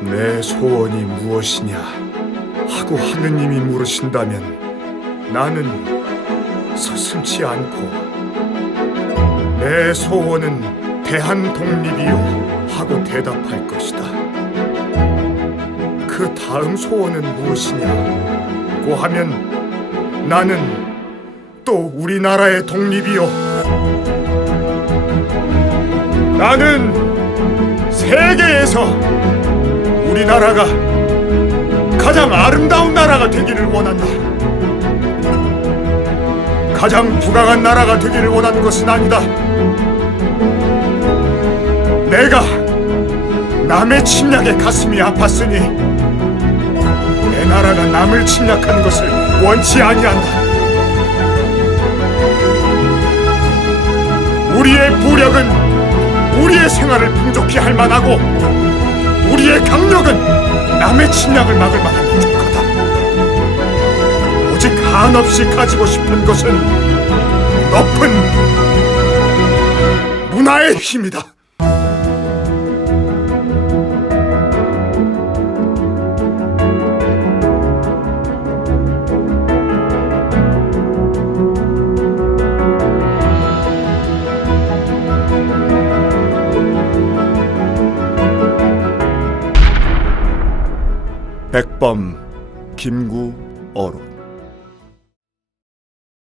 내 소원이 무엇이냐? 하고 하느님이 물으신다면 나는 서슴치 않고 내 소원은 대한 독립이요 하고 대답할 것이다. 그 다음 소원은 무엇이냐고 하면 나는 또 우리나라의 독립이요. 나는 세계에서 우리나라가 가장 아름다운 나라가 되기를 원한다. 가장 부강한 나라가 되기를 원하는 것은 아니다. 내가 남의 침략에 가슴이 아팠으니 내 나라가 남을 침략하는 것을 원치 아니한다. 우리의 부력은 우리의 생활을 풍족히 할 만하고 우리의 강력은 남의 침략을 막을 만한 족하다. 오직 한없이 가지고 싶은 것은 높은 문화의 힘이다. 백범 김구 어록